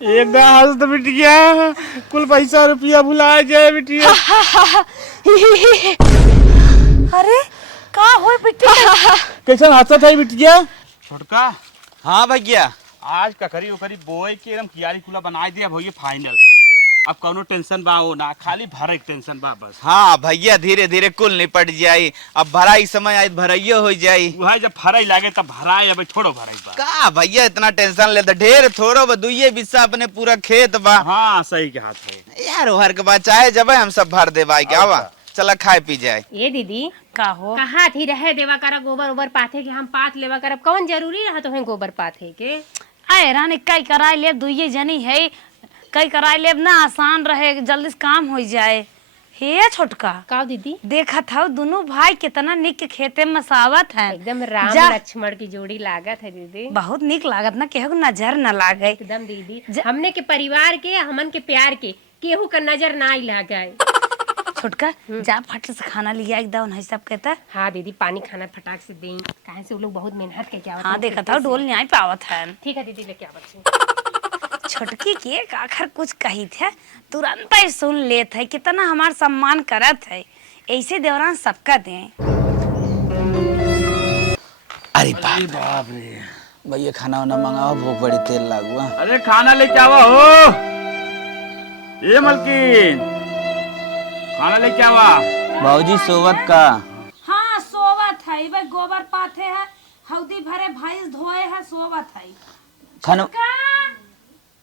एकदम हंस बिटिया, कुल पैसा रुपया भुला जाए बिटिया। अरे का हो बिटिया? कैसा हंसत है बिटिया? छोटका हाँ भैया। आज ककरी उकरी बोए के एकदम कियारी कुला बना दिया भैया फाइनल। अब कौनो टेंशन बा हो ना, खाली भरे के टेंशन बा बस। हाँ भैया धीरे धीरे कुल निपट जाई। अब भराई समय आई भराइयो हो जाई। वह जब फराई लागे तब भराए, अब छोड़ो भराई बा। का भैया इतना टेंशन लेता? ढेर थोड़ो बा, दुइये बिस्सा अपने पूरा खेत बा। हाँ सही के हाथ है यार हर के बाद चाहे जब हम सब भर दे भाई क्या वा। चला खाए पी जाए। ये दीदी का हो? कहा थी रहे देवा कर गोबर ओबर पाथे के हम पात लेवा कर, कौन जरूरी रहा तो गोबर पाथे के? आए रानी कई कराई लेब, दुइये जनी है, कई कराई लेब ना आसान रहे, जल्दी से काम हो जाए। हे छोटका का दीदी देखा था दोनों भाई कितना निक खेते में मसावत है। एकदम राम लक्ष्मण की जोड़ी लागत है दीदी। बहुत निक लागत ना, केहू नजर न लागे। एकदम दीदी हमने के परिवार के हमन के प्यार के केहू का नजर ना ही लागे। छोटका जा फट से खाना लिया एकदम नहीं सब कहता। हाँ दीदी पानी खाना फटाक से दें, कहे से वो लोग बहुत मेहनत के क्या। हाँ देखा था डोल नहीं पावत है। ठीक है दीदी लेके आवत। छोटकी के आखिर कुछ कही थे तुरंत ही सुन लेत है, कितना हमार सम्मान करत है। ऐसे दौरान सबका दे। अरे बाप रे भैया खाना वाना मंगाओ, भूख बड़ी तेल लागुआ। अरे खाना लेके आवा हो ये मलकिन, खाना लेके आवा। भाजी सोवत का? हाँ सोवत है, भाई गोबर पाथे है, हल्दी भरे भैंस धोए है, सोवत है। खाना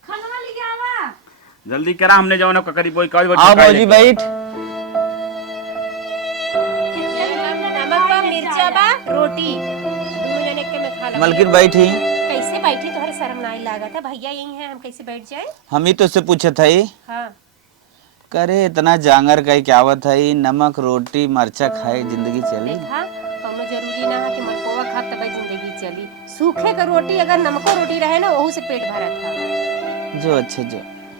खाना लेके आवा जल्दी करा, हमने जाओ ना ककरी बोई का। आओ भाजी बैठ। नमक मिर्चा बा रोटी दोनों जने के में खा ला। मलकिन बैठी। कैसे बैठी? तोहरे शर्म नहीं लागत है? भैया यही है, हम कैसे बैठ जाए? हम ही तो से पूछे थे। हाँ करे इतना जांगर कहीं क्या आवत है, नमक रोटी मरचा खाए जिंदगी चली। देखा कौनो जरूरी ना है कि मलकोवा खा तब जिंदगी चली। सूखे का रोटी अगर नमको रोटी रहे ना वहू से पेट भरा था। जो अच्छे जो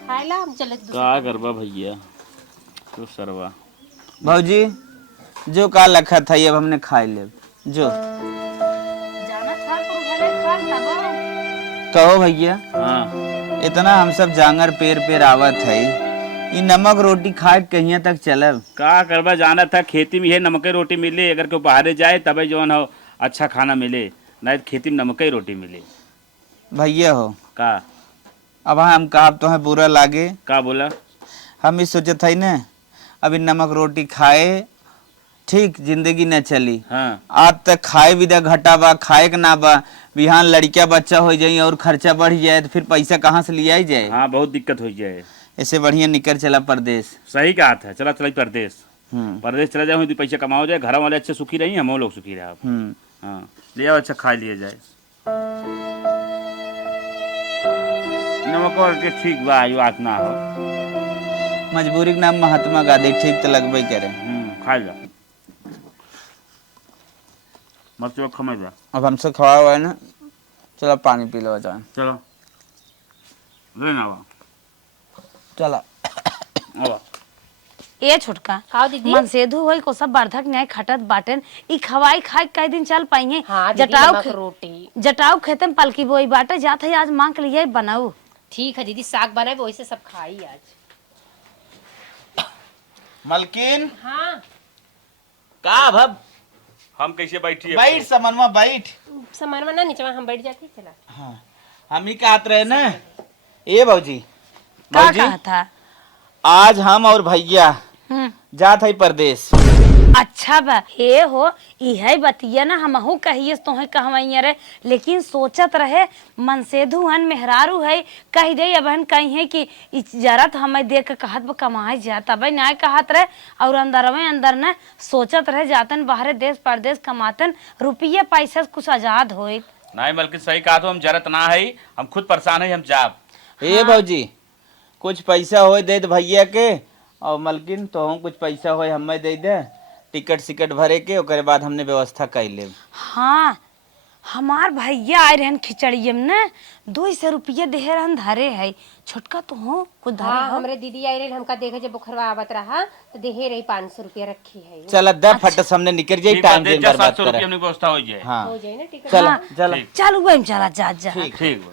खाएला हम चले का करबा भैया तो सरवा। भाजी जो का लखा था ये अब हमने खाई ले। जो जाना था तो भले खा तब। कहो भैया हाँ इतना हम सब जांगर पेर पेर आवत है, ये नमक रोटी खाए कहीं तक चलब? का करबा, जाना था खेती में ये नमके रोटी मिले, अगर कोई बाहरे जाए तब जौन हो अच्छा खाना मिले, नहीं खेती में नमके रोटी मिले। भैया हो का अब हम कहा तो है बुरा लागे। का बोला? हम इस सोचे थे न अभी नमक रोटी खाए ठीक जिंदगी न चली। हाँ आज तक खाए भी दा घटा बा, खाए के ना बा, बिहान लड़किया बच्चा हो जाए और खर्चा बढ़ जाए तो फिर पैसा कहाँ से लिया जाए। हाँ बहुत दिक्कत हो जाए। ऐसे बढ़िया निकल चला परदेश। सही कहा था, चला चला परदेश। परदेश चला जाए, पैसा कमाओ जाए, घर वाले अच्छे सुखी रही, हम लोग सुखी रहे। हाँ ले आओ, अच्छा खा लिया जाए। नमक और के ठीक बा, यो बात ना हो। मजबूरी के नाम महात्मा गांधी ठीक तो लगबे करे। खा जा मत चलो खमे जा। अब हमसे खवा हुआ है ना, चलो पानी पी लो जाए। चलो ले ना आवा चला आवा। ए छोटका खाओ दीदी। मन सेधु होई को सब बार्धक न्याय खटत बाटन, ई खवाई खाए कई दिन चल पाएंगे। हाँ दीदी नमक रोटी। जटाऊ खेते में पलकी बोई बाटे जात है, आज मांग के लिए बनाऊ। ठीक है दीदी साग बनाए वैसे सब खाई आज। मलकिन हाँ का भब हम कैसे बैठी बैठ समनमा बैठ। सामान ना नीचे हम बैठ जाते। चला हाँ हम ही कहत रहे ना ए भौजी। का भौजी कहा था? आज हम और भैया जात है परदेश। अच्छा बा हे हो इहे बतिया ना हमहू कहिए तोहे कहवैया रे, लेकिन सोचत रहे मनसेधु हन मेहरारू है कह दे अबहन कही है कि जरत हमें देख के कहत बा कमाए जा तब ना कहत रहे, और अंदर न सोचत रहे जातन बाहरे देश परदेश कमातन रुपये पैसा कुछ आजाद होए। नहीं बल्कि सही कहा, तो हम जरत ना है, हम खुद परेशान है, हम जाब। ए भौजी कुछ पैसा होए दे दे भैया के, और मलकिन तो हम कुछ पैसा होए हमें दे दे, टिकट सिकट भरे के ओकरे बाद हमने व्यवस्था कर ले। हाँ हमार भैया आए रहन खिचड़ियम न 200 रुपये देहे रहन धरे है। छोटका तो हो कुछ धरे हाँ हो? हमरे दीदी आई रही हमका देखे जब बुखरवा आवत रहा तो देहे रही 500 रुपया रखी है। चल द फट सामने निकल जाई, टाइम दिन बर्बाद 700 रुपये अपनी व्यवस्था हो जाए। हाँ हो जाए ना टिकट। चल हाँ। चल चल वही चला जा जा। ठीक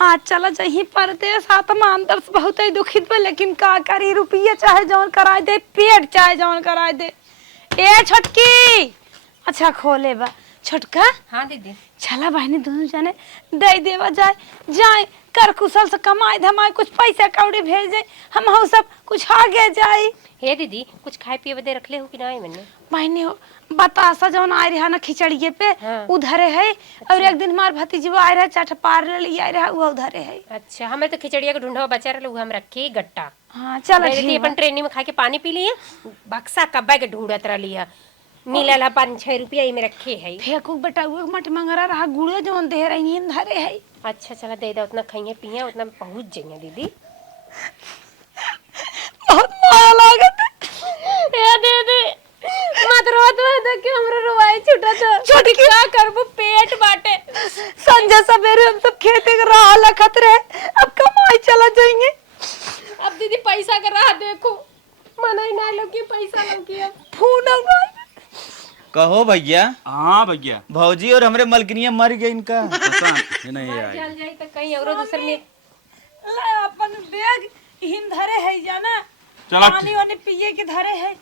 हाँ चला जाही परदेश आत्मा अंदर से बहुत ही दुखित बा, लेकिन का करी, रुपये चाहे जौन करा दे, पेट चाहे जौन करा दे। ए छोटकी, अच्छा खोले बा छोटका। हाँ दीदी। चला बहनी दोनों जाने दे देवा जाए कर कुशल से कमाई धमाई कुछ पैसा कौड़ी भेज दे, हम हो सब कुछ आगे जाई। हे दीदी कुछ खाए पिए बदे रखले हो कि नहीं मैंने? बहनी हो बतासा जौन आए रहा ना खिचड़िए पे, हाँ। उधरे है। और एक दिन हमार भतीजीवा आए रहा चाट पार ले आए रहा, वो उधरे है। अच्छा हमें तो खिचड़िया के ढूंढा बचा रहे हम रखे गट्टा। हाँ चलो दीदी अपन ट्रेनिंग में खा के पानी पी लिए, बक्सा कब्बा के ढूंढत रही मिलल है 5-6 रुपया में रखे है। फेंकू बेटा वो मट मंगरा रहा गुड़े जौन दे रही धरे है। अच्छा चला दे दे, उतना खाइए पिए उतना में पहुंच जाइए दीदी। बहुत माया लागत ए दीदी मत रो तो कि हमरा रोवाई छूटा था। छोटी क्या करबो, पेट बाटे। संजय सवेरे हम सब खेते के राह लखत रहे, अब कमाई चला जाएंगे। अब दीदी पैसा का राह देखो, मना ही ना लो कि पैसा लो कि अब फोन कहो भैया। हाँ भैया। भौजी और हमरे मलकिनिया मर गई इनका। नहीं आई। चल जाई तो कहीं और दूसर में ला अपन बैग हिम धरे है जाना, चला पानी वानी पिए के धरे है,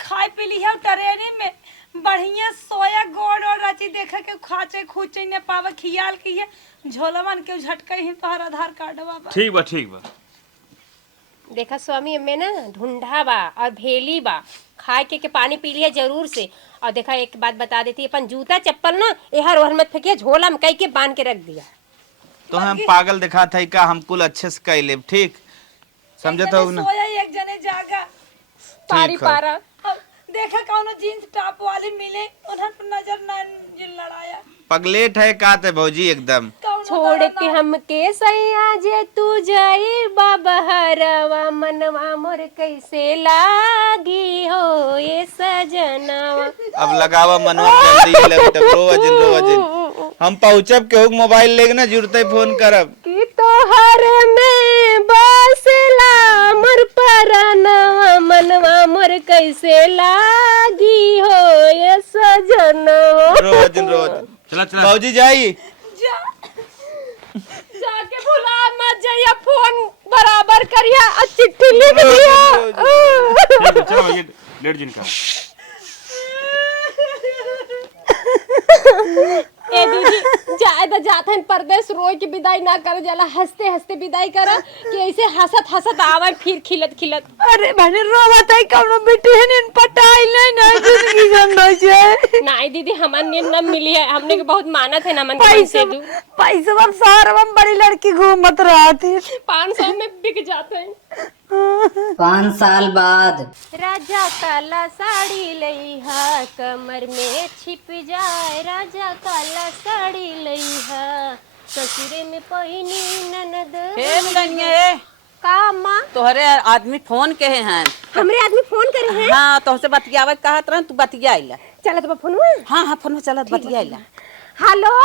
खाए पी ली है ट्रेन में बढ़िया सोया गोड़ और राची देखे के खाचे खूचे ने पावे खियाल की है झोलवन के झटके ही तोहर आधार कार्ड बा। ठीक बा ठीक बा। देखा स्वामी में ना ढूंढा बा और भेली बा, खाए के पानी पी लिया जरूर से। और देखा एक बात बता देती, अपन जूता चप्पल ना एहर ओहर मत फेंकिए, झोला में कई के बांध के रख दिया। तो हम पागल दिखा था का, हम कुल अच्छे से कह ले। ठीक समझत हो ना? सोया एक जने जागा पारी ठीक है। पारा अब देखा कौनो जींस टॉप वाली मिले, उन्हन पर नजर ना लड़ाया। पगलेट है का ते भौजी एकदम। कौनो छोड़ दरा के ना- हम के सैया जे तू जाई बाबहरवा, मनवा मोर कैसे लागी हो ये सजनवा। अब लगावा मनवा जल्दी लग रोज हम पहुँचब के मोबाइल लेके ना जुड़ते फोन करब कि तोहर में बसला मोर परनवा, मनवा मोर कैसे लागी हो ये सजनवा। रोज चला चला। भौजी जाई। जाके भुला मत जाइए, फोन बराबर करिया और चिट्ठी लिख दिया। ठीक है, चलो ये लेट जिनका। ए दीदी जाए तो जाते हैं परदेश, रोई की विदाई ना कर जाला, हंसते हंसते विदाई कर कि ऐसे हंसत हंसत आवे फिर खिलत खिलत। अरे बहने रोवत है कौनो बेटी है इन पटाई नहीं ना जिंदगी गंदा छे। नहीं दीदी हमार नींद न मिली है, हमने के बहुत मानत है नमन के से दू। पैसा हम शहर में बड़ी लड़की घूमत रहा थी। 500 में बिक जाते हैं। 5 साल बाद राजा काला साड़ी लईहा, कमर में छिप जाए, राजा काला साड़ी लईहा, ससुरे में पहिनी ननद। हे मिलनिया का माँ तोहरे आदमी फोन के हैं। हमरे आदमी फोन करे हैं। हाँ तोहसे बतियावे कहत रह, तू बतियाइला। चला तो फोन हुआ। हाँ हाँ फोन चलत बतियाइला। हेलो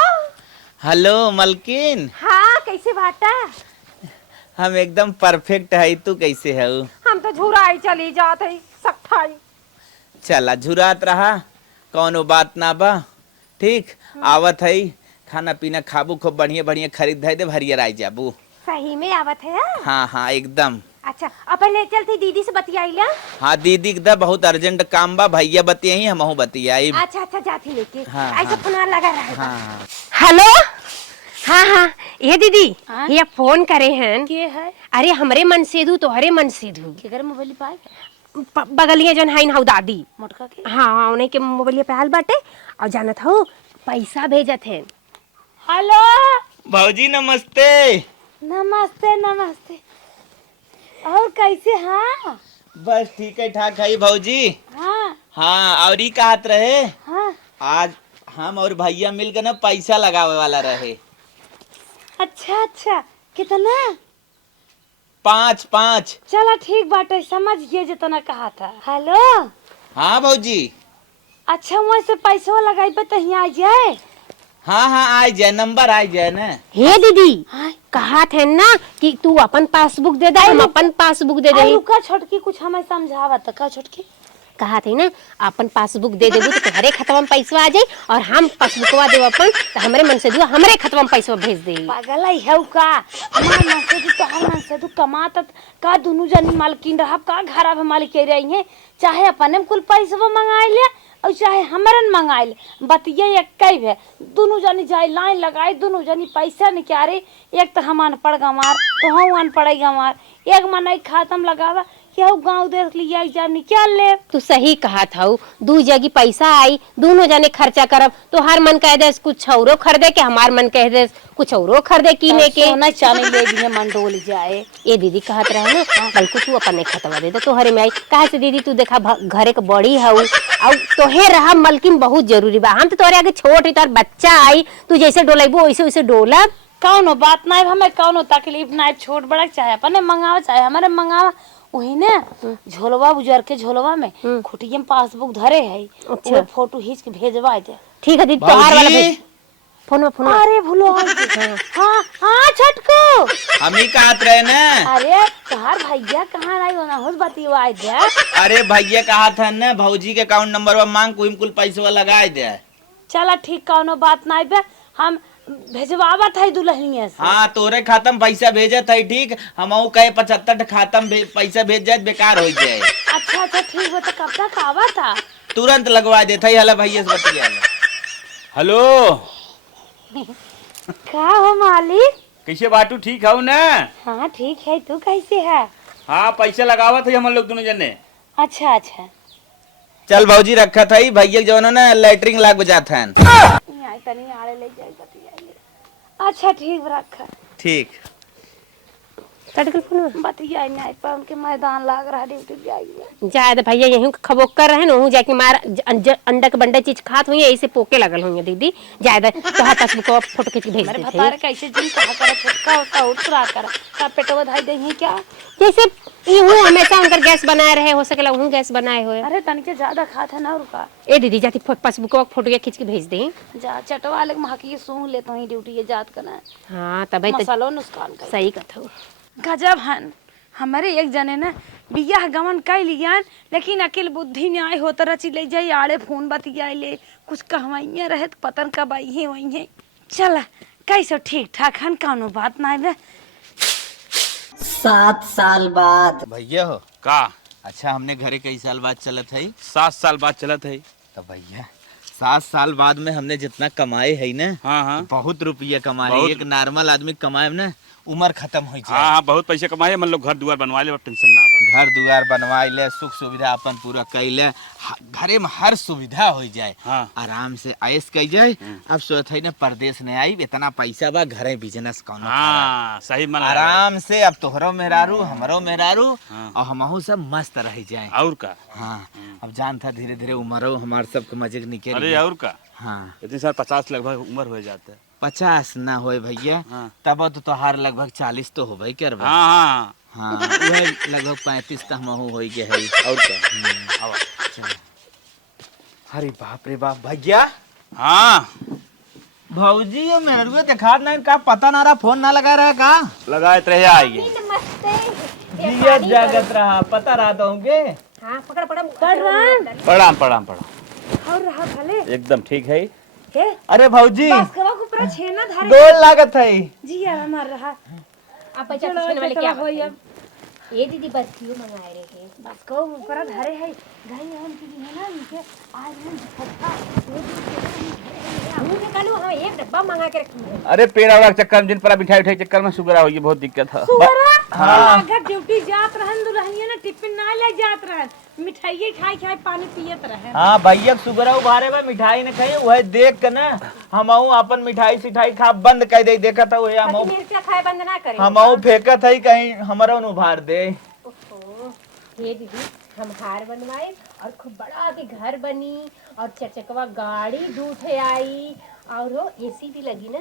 हेलो मलकिन, हाँ कैसे बाटा? हम एकदम परफेक्ट है। तू कैसे है? हम तो झुराई चली जात है सख्ताई। चला झुरात रहा, कौनो बात ना बा। ठीक आवत है, खाना पीना खाबू, खूब बढ़िया बढ़िया खरीद दे भरियर आई जाबू। सही में आवत है। हाँ हाँ एकदम। अच्छा अपन ले चलती दीदी से बतियाइला। हाँ दीदी एकदम बहुत अर्जेंट काम बा, भैया बतियाई हमहू बतियाई। अच्छा अच्छा जाती लेके हाँ, ऐसा हाँ। फोन लगा रहा। हाँ हेलो हाँ हाँ ये दीदी हाँ? ये फोन करे हैं। के है अरे हमरे मन सेधु तोहरे मन सेधु केकर मोबाइल पाए बगलिया जन हाइन हाउ दादी। मोटका के। हाँ उन्हें के मोबाइल पे हाल बाटे और जानत हो पैसा भेजत है। हेलो भौजी नमस्ते। नमस्ते नमस्ते। और कैसे? हाँ बस ठीक है ठाक है भौजी। हाँ हाँ और ई कहत रहे, हाँ आज हम और भैया मिलकर ना पैसा लगावे वाला रहे। अच्छा अच्छा कितना? 5 चला ठीक बाटे, समझ गए जितना कहा था। हेलो हाँ भौजी। अच्छा वहाँ से पैसा लगाई तो यहाँ आ जाए। हाँ हाँ आ जाए, नंबर आ जाए ना। हे दीदी हाँ कहा थे ना कि तू अपन पासबुक दे दे, हम अपन पासबुक दे दे। रुका छोटकी कुछ हमें समझावा तो का छोटकी। कहा थी ना अपन पासबुक दे देबू तो तुम्हारे खतवा में पैसा आ जाई और हम पासबुकवा देव अपन तो हमरे मन से दियो हमरे खतवा में पैसा भेज दे। पागल है का हमार मन से तू तोहर मन से तू कमात का दोनों जनी मालकिन रहब का घर में मालिक रही है चाहे अपने में कुल पैसा मंगाई ले और चाहे हमरन मंगाई ले बतिया एक है दोनों जनी जाए लाइन लगाई दोनों जनी पैसा निकारे एक तो हम अनपढ़ गंवार तो हम अनपढ़ गंवार एक मन खातम लगावा क्या गाँव देख लिया जा निकाल ले। तू सही कहा था दू जगह पैसा आई दोनों जने खर्चा करब तो हर मन कह दे कुछ औरो खरीदे के हमार मन कह दे कुछ औरो खरीदे कीने के सोना चांदी ले भी मन डोल जाए। ये दीदी कहत रहे ना बल्कि तू अपन खतवा दे दे तो हरे में आई कहा से दीदी तू देखा घरे के बड़ी हऊ और तोहे रहा मलकिन बहुत जरूरी बा हम तो तोरे आगे छोट तोर बच्चा आई तू जैसे डोलेबू वैसे वैसे डोलब कौनो बात ना हमें कौनो तकलीफ ना छोट बड़ा चाहे अपने मंगावा चाहे हमारे मंगावा वही ने झोलवा बुजर के झोलवा में खुटिया में पासबुक धरे है वो फोटो खींच के भेजवा दे। ठीक है दीदी तोहार वाला भेज फोन अरे भूलो हाँ हाँ छटको हम ही कहत रहे ना। अरे तोहार भैया कहाँ आई होना हो बतिया दे। अरे भैया कहा था ना भौजी के अकाउंट नंबर पर मांग कुल पैसा लगाए दे। चला ठीक कौनो बात ना बे हम भेजवावा था दुल्हनिया से। हाँ तोरे खातम पैसा भेजत है ठीक हम कहे 75 खातम पैसा भेज जाए बेकार हो जाए। अच्छा अच्छा ठीक हो तो कब तक आवा था तुरंत लगवा देता है। हला भैया से बतिया हेलो का हो मालिक कैसे बाटू ठीक है ना? हाँ ठीक है तू कैसे है? हाँ पैसा लगावा थे हम लोग दोनों जने। अच्छा अच्छा चल भौजी रखा था भैया जो ना लैटरिंग लाग बजात है। तनी आड़े ले जाए बतिया। अच्छा ठीक रखा ठीक कटकल फोन बतिया नहीं पर उनके मैदान लाग रहा ड्यूटी जाएगी जाए भैया यही खबोक कर रहे ना जाके मार अंडा के बंडा चीज खात हुई ऐसे पोके लगल हुई दीदी जाए तो पासबुक फोटो खींच के भेज मेरे देते बता रहे कैसे जिन कहा करे फुटका होता उतरा कर का पेटवा धाई दे क्या जैसे यूं हमेशा उनकर गैस बनाए रहे हो सकेला वहू गैस बनाए हुए। अरे तनिके ज्यादा खात है ना रुका ए दीदी जाती पासबुक फोटो खींच के भेज दे जा चटवा ले महकी सूंघ लेता हूं ड्यूटी ये जात करना। हाँ तब मसालो नुकसान कर सही कथो गजब हन हमारे एक जने ने बियाह गमन कर लियान लेकिन अकेले बुद्धि ने आए होता रची ले जाई आड़े फोन बतियाई ले कुछ कहवाइया रहे तो पतन कब आई है वही है। चल कैसे ठीक ठाक हन कौनो बात ना है। 7 साल बाद भैया हो का अच्छा हमने घरे कई साल बाद चलत है 7 साल बाद चलत है। तो भैया 7 साल बाद में हमने जितना कमाए है ना हाँ हाँ बहुत रुपया कमाए। एक नॉर्मल आदमी कमाए ना उम्र खत्म हो जाए। हाँ बहुत पैसे कमाए हम लोग घर दुआर बनवा ले टेंशन ना बा। घर दुआर बनवाई ले सुख सुविधा अपन पूरा कैले घरे में हर सुविधा हो जाए। हाँ। आराम से आयस कई जाए। अब सोच है ना परदेश नहीं आई इतना पैसा बा घरे बिजनेस कौन हाँ सही मन आराम से अब तोहरो मेहरारू हमरो मेहरारू हाँ। और हमहू सब मस्त रह जाए। और का हाँ अब जान था धीरे धीरे उम्र हमारे सबके मजे निकल अरे और का हाँ इतनी साल 50 लगभग उम्र हो जाता है। 50 ना होए भैया हाँ। तब तो तोहार लगभग 40 तो हो भाई कर हाँ हाँ हाँ वह लगभग 35 तक हमहू हो गए है। और का आवा। अरे बाप रे बाप भैया हाँ भौजी और मेहरुआ देखा नहीं का पता ना रहा फोन ना लगा रहा का लगाए रहे आइए जियत जागत रहा पता रहा तो होंगे। हाँ पकड़ पकड़ प्रणाम प्रणाम प्रणाम और रहा भले एकदम ठीक है। हे अरे भौजी बस कवा को पूरा छेना धारे गोल लागत है। जी यार हमार रहा आप पैसा पूछने वाले क्या होई अब ये दीदी बस क्यों मंगाए रहे बस को ऊपर धारे है गई हम की है ना इनके आज हम फटा मुंह निकालो हाँ एक डब्बा मंगा के रखी है। अरे पेड़ा वाला चक्कर में जिन पर मिठाई उठाई चक्कर में सुगरा हुई बहुत दिक्कत है। हाँ अगर ड्यूटी जात रहन दुल्हनिया ना टिफिन ना ले जात रहन मिठाई खाई खाई पानी पियत रहन। हाँ भैया सुगरा उभारे में मिठाई ने कही वह देख के ना हमहू अपन मिठाई सिठाई खा बंद कर दे देखा था वह हमहू मिर्चा खाए बंद ना करे हमहू फेंकत है कहीं हमारा उभार दे। ये दीदी हम हार बनवाए और खूब बड़ा के घर बनी और चकचकवा गाड़ी दूठे आई और एसी भी लगी ना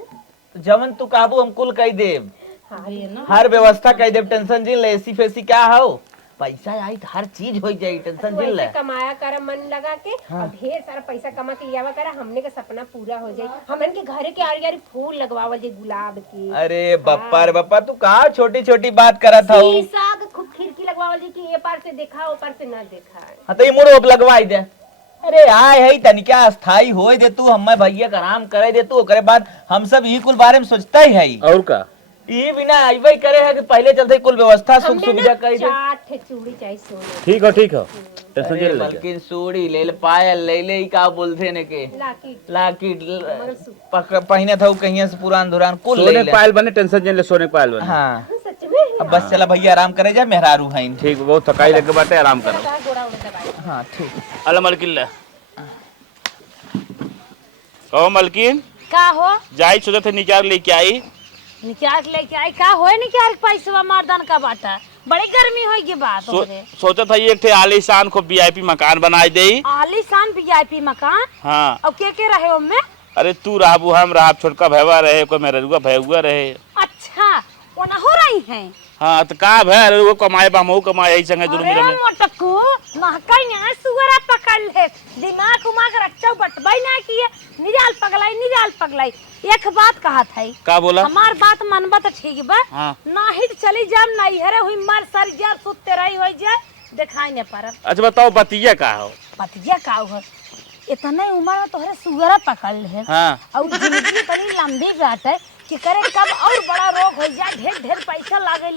जवन तू काबू हम कुल कह देव हाँ हर व्यवस्था कह देव टेंशन जिन ले एसी फेसी क्या हो पैसा आई तो हर चीज हो जाए टेंशन जिन ले कमाया कर मन लगा के और ढेर सारा पैसा कमा के लियावा कर हमने का सपना पूरा हो जाए। हमन के घरे के आरी आरी फूल लगवावल जे गुलाब के। अरे बप्पा रे बप्पा तू कहा छोटी छोटी बात करा था शीशा के खूब खिड़की लगवा लगवाओ जी कि ये पार से देखा वो पार से ना देखा। हाँ तो ये मुड़ ओप लगवाई दे। अरे आए है तनिका स्थाई होए दे तू, हमें भैया का आराम करे दे तू, ओकरे बाद हम सब यही कुल बारे में सोचता ही है। और का ये बिना आइबे करे है कि पहले चलते कुल व्यवस्था सुख हमने सुविधा ना कर दे। 4 ठे चूड़ी चाहिए सोने ठीक हो टेंशन अरे ले ले बल्कि सूड़ी ले ले, पायल ले ले, ई का बोलते ने के लाकी लाकिट पहने था कहीं से पुरान धुरान कुल ले सोने ले। पायल बने टेंशन जे ले सोने पायल बने। हाँ सच में अब बस चला भैया आराम करे जा, मेहरारू है। ठीक बहुत थकाई लगे बाटे आराम करो। गोड़ा उड़ा दबाई। हाँ ठीक। अल्लाह मलकिन ले कहो मलकिन का हो जाई सोचे थे निचार लेके आई। निकाल लेके आई का होए निकाल पैसा मारदान का बाटा बड़ी गर्मी होई के बात होरे। सोचा था एक थे आलीशान को वीआईपी मकान बनाई दे। आलीशान वीआईपी मकान। हाँ अब के रहे उनमें? अरे तू राबू हम राब छोटका भैया रहे, कोई मेरुआ भैया रहे। अच्छा वो ना हो रही हैं। हाँ तो का भै अरे वो कमाए बामू कमाए यही संगे दुनू मिले। मोटकू महकाई ना सुअरा पकड़ ले दिमाग उमाग रखचा बटबाई ना किए निराल पगलाई। एक बात कहा था का बोला? हमार बात मनबा तो ठीक बा। हाँ। नाही तो चली जाम नहीं हरे हुई मार सर जा सुते रही हो जाए दिखाई न पर। अच्छा बताओ बतिया का हो? पतिया का हो इतने उम्र में तोहरे सुअरा पकड़ ले। हाँ। और जिंदगी तनी लंबी बात है कि करे कब और बड़ा रोग हो जाए, ढेर पैसा लागे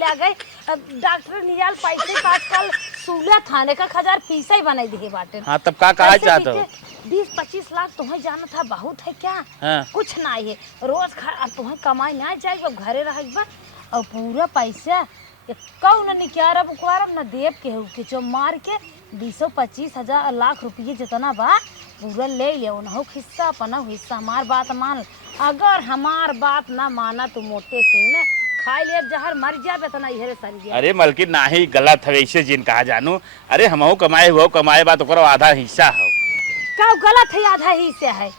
डॉक्टर निजाल पैसे का आजकल सूला थाने का 1000 फीस ही बनाई दी बाटे। हाँ तब का कहा चाहते हो? 20-25 लाख तुम्हें जाना था बहुत है क्या? हाँ। कुछ ना है रोज तुम्हें कमाई ना जाए घरे रह और पूरा पैसा कौन निकालब उकवारब न देव के जो मार के 20-25 लाख रुपये जितना बा पूरा ले ले उन्हों हिस्सा अपना हिस्सा। हमार बात मान, अगर हमार बात ना माना तो मोटे सिंह ने खाई ले जहर मर जाए तो नहीं सर। अरे मलकिन ना ही गलत है ऐसे जिन कहा जानू। अरे हमहू कमाए हुआ कमाए बात ओकरो आधा हिस्सा हो। क्या गलत है? आधा हिस्सा है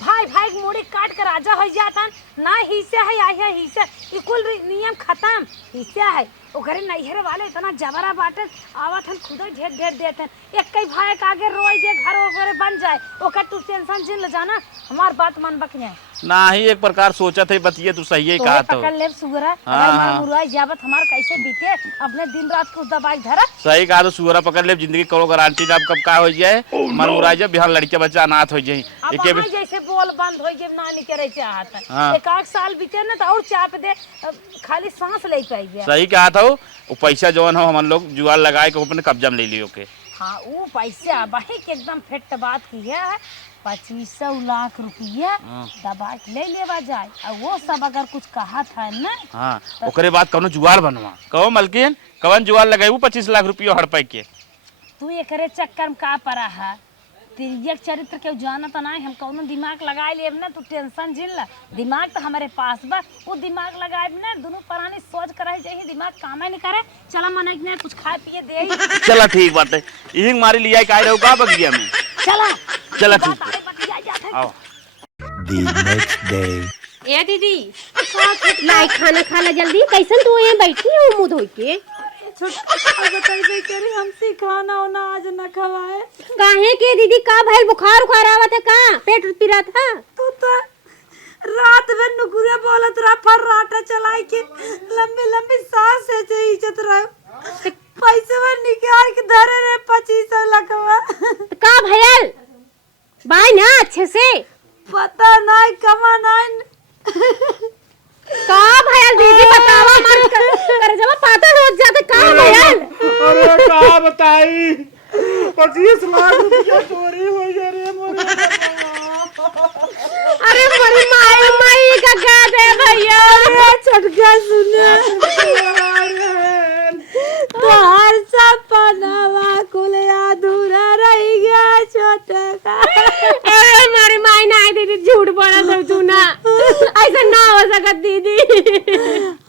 भाई मुड़ी काट कर राजा हो जाता ना हिस्सा है आई है हिस्सा कुल नियम खत्म हिस्सा है। ओकरे नैहर वाले इतना जबरा बाटे आवत हन खुदा ढेर देते एक कई भाई के आगे रोई दे घर ओकरे बन जाए ओकर तू टेंशन जिन ले जाना। हमार बात मन बकने ना ही एक प्रकार सोचा थे बतिए तू सही कहा तो। पकड़ ले सुगरा हाँ, अगर हाँ। मार मुरवाई जावत हमार कैसे बीते अपने दिन रात को दबाई धरा। सही कहा तो सुअरा पकड़ ले जिंदगी करो गारंटी ना कब का हो जाए मन मुरा जाए बिहार लड़के बच्चा अनाथ हो जाए। अब जैसे बोल बंद हो जब ना निकले चाहत है हाँ। 1-8 साल बीते ना तो और चाप दे खाली सांस ले पाई। सही कहा था वो पैसा जवन हो हम लोग जुआर लगाए के अपने कब्जा में ले लियो के। हाँ वो पैसा वही के एकदम फिट बात की है 2500 लाख रुपया दबा के ले लेवा जाए और वो सब अगर कुछ कहा था ना। हाँ ओकरे बाद कौनो जुआर बनवा कहो मलकिन कवन जुआर लगाई 25 लाख रुपया हड़पाई के। तू एकरे चक्कर में का पड़ा है तिरक चरित्र के जाना तो नहीं हम कौनो दिमाग लगाए लेब ना तू टेंशन झिल ला। दिमाग तो हमारे पास बा वो दिमाग लगाए ना दोनों प्राणी सोच कर चाहिए दिमाग काम नहीं करे। चला मन ने कुछ खाए पिए दे चला ठीक बात है यही मारी लिया का रहो का बगिया में। चला ठीक है आओ। The next day. ए दीदी लाई खाना खाला जल्दी कैसन तू यहाँ बैठी हो मुंह धोई के? हमसे खाना होना आज न खवाए काहे के दीदी का भइल बुखार उखार आवत है का पेट पीरा था? तू तो रात में नुकुरे बोलत रहा पर राटा चलाई के लंबी सांस से इज्जत रहो पैसे निकाल के धरे रे 2500 लखवा। का भइल बाय ना अच्छे से पता नहीं कमा नहीं का भइल दीदी बतावा मत कर जब पता हो जाते का भइल? अरे का बताई 25 लाख रुपया चोरी हो गया रे मोरे। अरे मेरी माई का गा दे भैया छटका सुने तो हर सपना कुल अधूरा रह गया छोटे का। अरे मेरी माई ना दीदी झूठ बोला सब तू ना ऐसा ना हो सकत दीदी।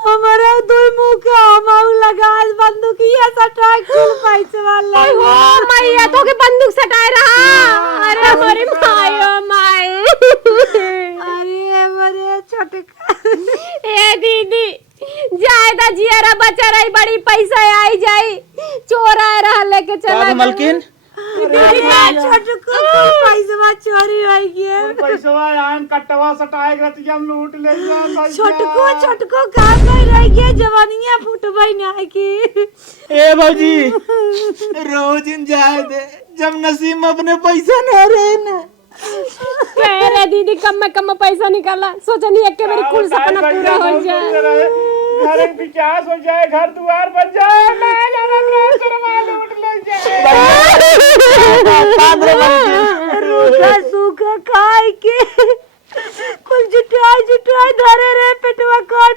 हमारा दो मुंह का माऊ लगा बंदूकिया सटाक चल पैसे वाला हो मैया तो के बंदूक सटाए रहा। अरे मेरी माई ओ माई अरे मरे छोटे का ए दीदी जायदा जियारा बचा रही बड़ी पैसा आई जाई चोरा रहा लेके चला मलकिन छोटको पैसा चोरी हो गया। पैसा आन कटवा सटाए रतिया हम लूट ले जा। छोटको का रह गया जवानिया फुटबई ना की। ए भौजी रोज इन जाए दे जब नसीब में अपने पैसा ना रहे ना। कह रहे दीदी कम में कम पैसा निकाला, सोचा नहीं एक के मेरी कुल सपना पूरा हो जाए, घर विकास हो जाए, घर द्वार बन जाए, मैं लूट ले जाए। रूखा सूखा खाए के कुल जुटाई धरे रे पेटवा काट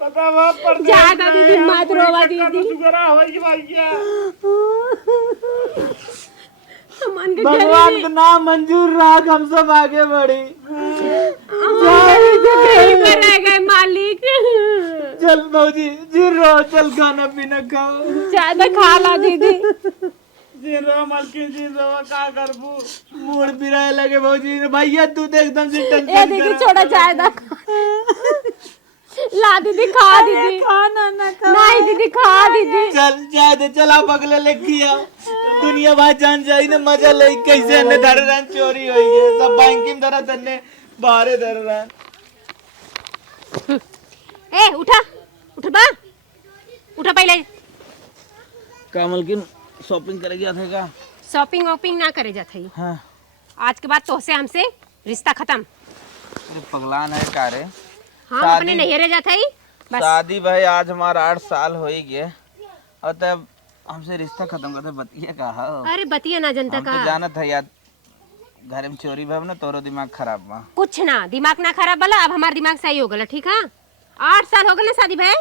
पता बा पर ज्यादा दीदी मत रोवा दीदी। सुगरा होई भैया। सामान के भगवान का नाम मंजूर रहा, हम सब आगे बढ़ी। रह गए मालिक। चल भौजी जी रहो, चल खाना पीना खाओ, ज्यादा खा ला दीदी। जीरो मलकिन जीरो का करबू। मूड बिराए लगे भौजी। भैया तू तो एकदम से ए टेंशन दीदी छोड़ा ज्यादा ला दीदी, खा दीदी। खाना ना खा। नहीं दीदी खा दीदी। चल जाए दे, चल आप अगले लेके आओ। दुनिया बात जान जाई ना मजा ले कैसे ने धर रहा चोरी हुई है, सब बैंक में धरा तन्ने बाहर धर रहा। ए उठा बा, उठा पहले। कमल की शॉपिंग करे गया था का? शॉपिंग वॉपिंग ना करे जात हई। हाँ। आज के बाद तोहसे हमसे रिश्ता खत्म। अरे पगलान है का रे? हम शादी- अपने नैहरे जात हई बस। शादी भाई आज हमारा 8 साल हो ही गए और तब हमसे रिश्ता खत्म करते बतिया कहा। अरे बतिया ना जनता हम तो का जानत है यार घर में चोरी भव ना तोरो दिमाग खराब बा। कुछ ना, दिमाग ना खराब वाला। अब हमारा दिमाग सही हो गया, ठीक है। 8 साल हो गए ना शादी भाई।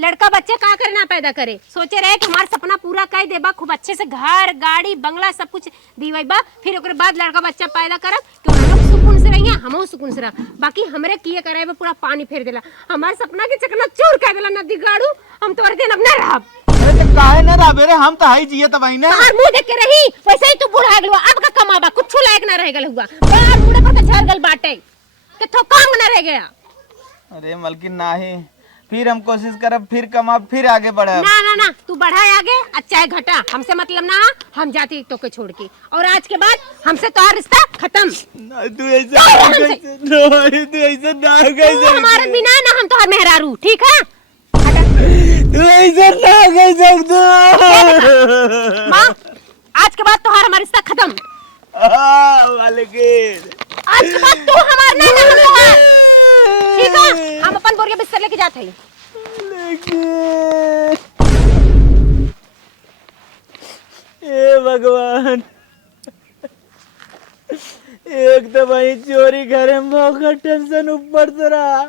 लड़का बच्चे का करना पैदा करे, सोचे रहे कि हमारा सपना पूरा कर देबा, खूब अच्छे से घर गाड़ी बंगला सब कुछ दीवाईबा, फिर ओकरे बाद लड़का बच्चा पैदा करब कि हम लोग सुकून से रहिए, हमहू सुकून से रह। बाकी हमरे किए करे बा पूरा पानी फेर देला, हमारे सपना के चकना चूर कर देला नदी गाड़ू। हम तोरे दिन अब ना रहब। अरे तो काहे ना रहा बेरे, हम तो हाई जिए तो भाई ना। बाहर मुंह देख के रही, वैसे ही तू बूढ़ा गलवा, अब का कमाबा कुछ लायक ना रह गल हुआ। बाहर मुंह पर झर गल बाटे के थो काम ना रह गया। अरे मलकिन नाही, फिर हम कोशिश करब, फिर कमा, फिर आगे बढ़ब। ना तू बढ़ाए आगे, अच्छा है घटा, हमसे मतलब ना। हम जाती तो के छोड़ के, और आज के बाद हमसे तो रिश्ता खत्म। तू ऐसा ना तू हमारे बिना ना, हम तो मेहरारू, ठीक है। तू ऐसा ना कह सकता। माँ आज के बाद तो हमारा रिश्ता खत्म। मालिकिन आज के बाद तू हमारा ना, हम तुम्हारा, ठीक है। हम अपन बोरिया बिस्तर लेके जाते हैं। ए भगवान, एक तो भाई चोरी करे मौका टेंशन ऊपर से रहा,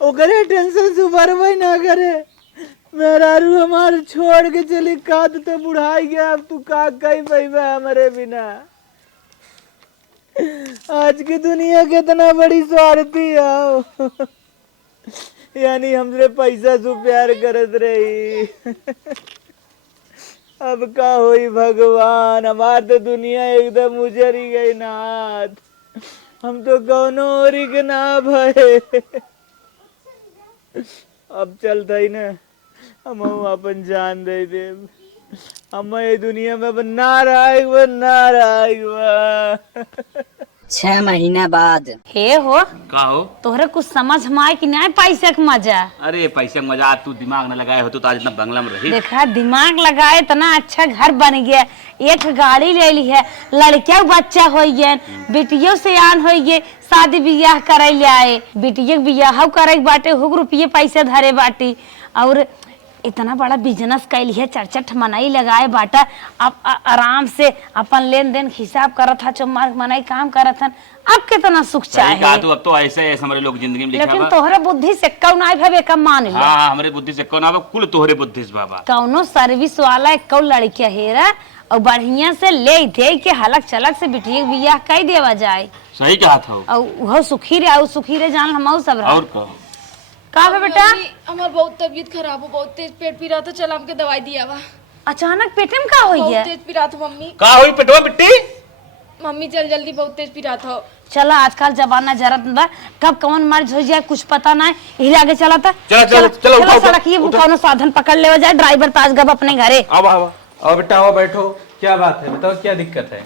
ओकरे टेंशन से ऊपर भाई ना करे। मेहरारू हमारे छोड़ के चली काद तो बुढ़ाई गया, अब तू का कही पैबा हमारे बिना। आज की दुनिया कितना बड़ी स्वार्थी है, यानी हमसे पैसा से प्यार करत रही। अब का होई भगवान, हमार तो दुनिया एकदम उजर ही गई नाथ। हम तो कौनो औरी के ना भय। अब चलता ही ना, हम अपन जान दे दे। हम ये दुनिया में अब ना रहा। 6 महीना बाद हे हो का हो? तोहरे कुछ समझ में आए कि नहीं पैसे के मजा? अरे पैसे का मजा, तू दिमाग न लगाए हो तो आज इतना बंगला में रही। देखा दिमाग लगाए इतना अच्छा घर बन गया, एक गाड़ी ले ली है, लड़किया बच्चा हो गए, बेटियों से आन हो गए, शादी बियाह करे ले आए, बेटियों बियाह करे बाटे, हुक रुपये पैसे धरे बाटी, और इतना बड़ा बिजनेस कैली है, 4 मनाई लगाए बाटा। अब आराम से अपन लेन देन हिसाब करत था, चुम्मार मनाई काम करत हन। अब कितना सुख चाहे। तू अब तो ऐसे हमारे लोग जिंदगी में लिखा लेकिन बा। तोहरे बुद्धि से कौन आए भवे कम मान ले। हाँ हमारे बुद्धि से कौन आवा, कुल तोहरे बुद्धि से बाबा। कौनो सर्विस वाला कौ लड़किया हेरा और बढ़िया से ले दे के हलक चलक से बिटिया बियाह कई देवा जाए। सही कहा था। और वो सुखी रे जान हम सब रहा। और कहो का है बेटा? हमार बहुत तबीयत खराब हो, बहुत तेज पेट पी रहा था, चल हमके दवाई दिया बा। अचानक पेट में का होई बहुत है? तेज पी रहा था मम्मी। का हुई पेटवा मिट्टी? मम्मी चल जल्दी, बहुत तेज पी रहा था। चला आजकल जमाना जरूरत बा, कब कौन मर्ज हो जाए कुछ पता नहीं। यही आगे चला था। चलो सड़क ये कौनो साधन पकड़ ले जाए, ड्राइवर ताज गब अपने घरे। आओ बेटा आओ बैठो। क्या बात है, बताओ क्या दिक्कत है?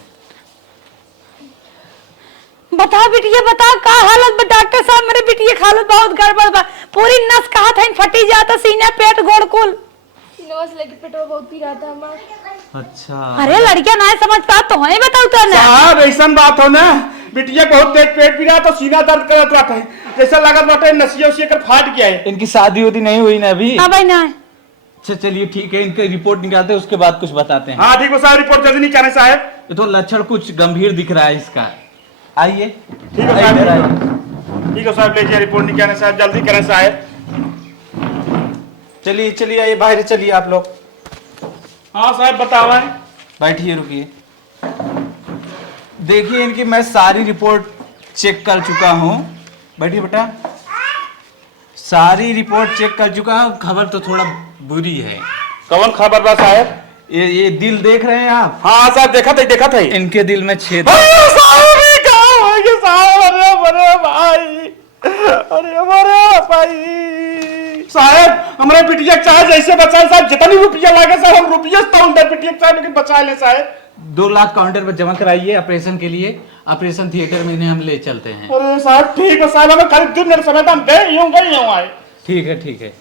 बता बिटिया बता का हालत बा? डॉक्टर साहब मेरे बिटिया की हालत बहुत गड़बड़ बा, पूरी नस कहा था फटी जाता, सीना पेट गोड़ कुल। सीनवा से लेके पेटवा बहुत पी रहा था हमार। अच्छा, अरे लड़कियां ना समझ पा तो है बताऊ तो ना साहब ऐसा बात हो ना, बिटिया बहुत तेज पेट पी रहा तो सीना दर्द करत बाटे, जैसा लागत बाटे नसिया उसिया कर फाट गया है। इनकी शादी होती नहीं हुई ना अभी? हां भाई ना। अच्छा चलिए ठीक है, इनकी रिपोर्ट निकालते हैं, उसके बाद कुछ बताते हैं। हाँ ठीक है साहब, रिपोर्ट जल्दी निकालें साहब। ये तो लक्षण कुछ गंभीर दिख रहा है इसका। आइए ठीक है साहब, ठीक है साहब, लीजिए रिपोर्ट निकालें साहब, जल्दी करें साहब। चलिए चलिए आइए, बाहर चलिए आप लोग। हाँ साहब बतावा। बैठिए, रुकिए। देखिए इनकी मैं सारी रिपोर्ट चेक कर चुका हूँ। बैठिए बेटा, सारी रिपोर्ट चेक कर चुका हूँ। खबर तो थोड़ा बुरी है। कौन खबर बा साहब? ये दिल देख रहे हैं आप? हाँ साहब देखा था। इनके दिल में छेद। अरे साहब ये क्या हो गया साहब? अरे भाई, अरे हमारे भाई साहब, हमारे बिटिया चाहे जैसे बचाए साहब, जितनी रुपया लगे साहब हम रुपया तो बिटिया चाहे लेकिन बचा ले साहब। 2 लाख काउंटर पर जमा कराइए ऑपरेशन के लिए। ऑपरेशन थिएटर में इन्हें हम ले चलते हैं। अरे साहब ठीक है साहब, हमें खाली 2 मिनट समय तो हम गए यूं आए। ठीक है,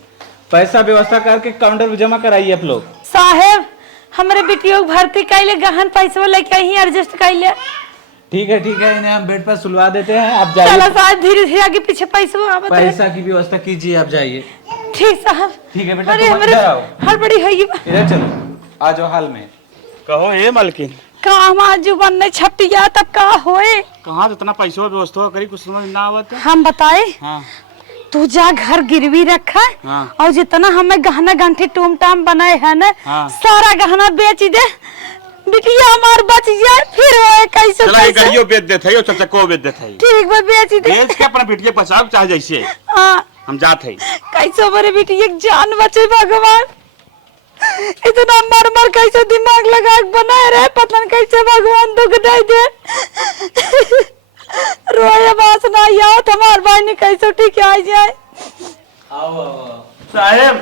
पैसा व्यवस्था करके काउंटर पर जमा कराइए आप लोग। साहेब हमारे बिटिया को भर्ती कैले, गहन पैसा लेके ही एडजस्ट कैले। ठीक है, इन्हें हम बेड पर सुलवा देते हैं, आप चलो जाइए। साहब धीरे धीरे आगे पीछे पैसा पैसा की व्यवस्था कीजिए, आप जाइए। ठीक साहब। ठीक है बेटा, अरे तुम हमारे इधर आओ। हड़बड़ी है ये। इधर चलो, आ जाओ हाल में। कहो ये मलकिन, काम आज जुबान नहीं छपिया तब का होए। कहाँ जितना पैसा व्यवस्था करी कुछ समझ ना आवत। हम बताए हाँ तू जा घर गिरवी रखा हाँ। और जितना हमें गहना गंठी टूम टाम बनाए है ना हाँ। सारा गहना बेच दे, बिटिया हमार बच जाए, फिर वो कैसे चला ये गहियो बेच देते है, चचको बेच देते है। ठीक बा बेच दे। बेच के अपना बिटिया बचाव चाहे जैसे हाँ हम जाते हैं। कैसे मेरे बिटिया की जान बचे भगवान, इतना मर मर कैसे दिमाग लगा के बनाए रहे, पता नहीं कैसे भगवान दुख दे दे। रोया बास ना आओ हमार भाई ने कैसे ठीक आ जाए। आओ साहब,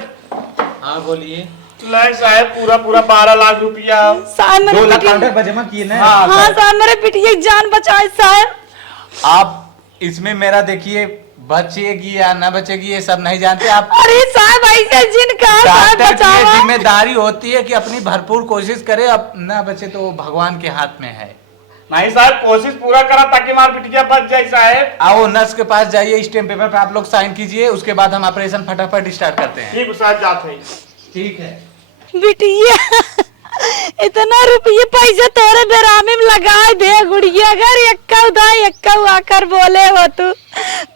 हाँ बोलिए। नहीं साहब, पूरा 12 लाख रुपया साहब 2 मेरे लाख बिटिया, काउंटर पर जमा किए ना? हाँ साहब मेरे बिटिया की जान बचाए साहब। आप इसमें मेरा देखिए, बचेगी या ना बचेगी ये सब नहीं जानते आप। अरे साहब ऐसे जिनका साहब डॉक्टर की बचावा। जिम्मेदारी होती है कि अपनी भरपूर कोशिश करे, अब ना बचे तो भगवान के हाथ में है। नहीं साहब, कोशिश पूरा करा ताकि हमारी बिटिया बच जाए साहब। आओ नर्स के पास जाइए, स्टैम्प पेपर पे आप लोग साइन कीजिए, उसके बाद हम ऑपरेशन फटाफट स्टार्ट करते हैं। ठीक है साहब, जाते हैं। ठीक है। बिटिया इतना रुपये पैसे तोरे बेरामी में लगाए दे गुड़िया, अगर एक्का उदाई एक्का आकर बोले हो तू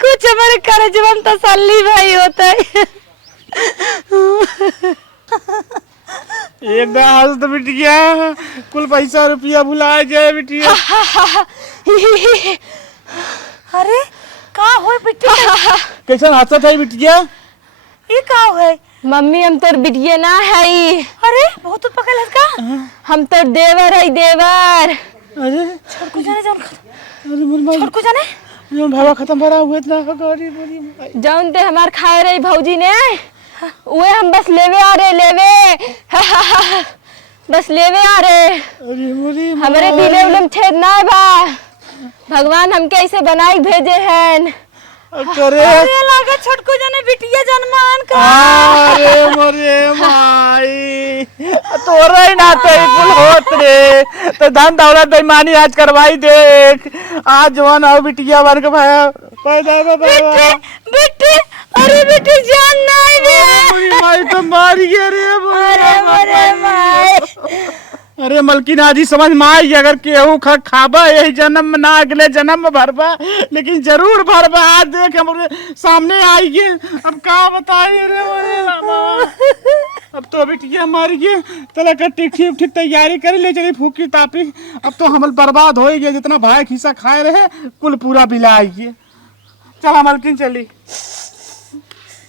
कुछ हमारे करे जीवन तसल्ली भाई होता है। एकदम हंस तो बिटिया, कुल पैसा रुपया भुला जाए बिटिया। अरे का हो बिटिया? कैसा हंसत है बिटिया? ये का है? मम्मी हम तोर बिटिया ना है। अरे बहुत पकड़ का, हम तोर देवर है, देवर। अरे छोड़ को जाने जान, अरे छोड़ को जाने भावा खत्म भरा हुआ इतना गरीब। जौन ते हमार खाए रही भौजी ने, उहे हम बस लेवे आ रहे, लेवे। बस लेवे आ रहे। अरे मोरी हमारे दिले उलम छेद ना बा, भगवान हमके ऐसे बनाई भेजे हैं। करे अरे लागा छोटको जाने बिटिया जन्मान का। अरे मोरे माई, तोरा ही ना तो कुल होत रे, तो धन दौलत बेईमानी आज करवाई देख। आज जवान आओ बिटिया बन के भाई पैदा बिट्टी बिट्टी, अरे बिट्टी जान नहीं दे। मोरी माई तो मार गया रे। अरे मरे माई, अरे मलकिन आजी समझ में आई, अगर केहू खाबा यही जन्म में ना अगले जन्म में भरबा, लेकिन जरूर भरबा। आज देख हमारे सामने आई है, अब क्या बताइए रे मोरे रामा। अब तो बिटिया मर गई, चला कर ठीक तैयारी कर ले, चली फूकी तापी। अब तो हमल बर्बाद हो गया, जितना भाई खिस्सा खाए रहे कुल पूरा बिला आइए। चला मलकिन चली।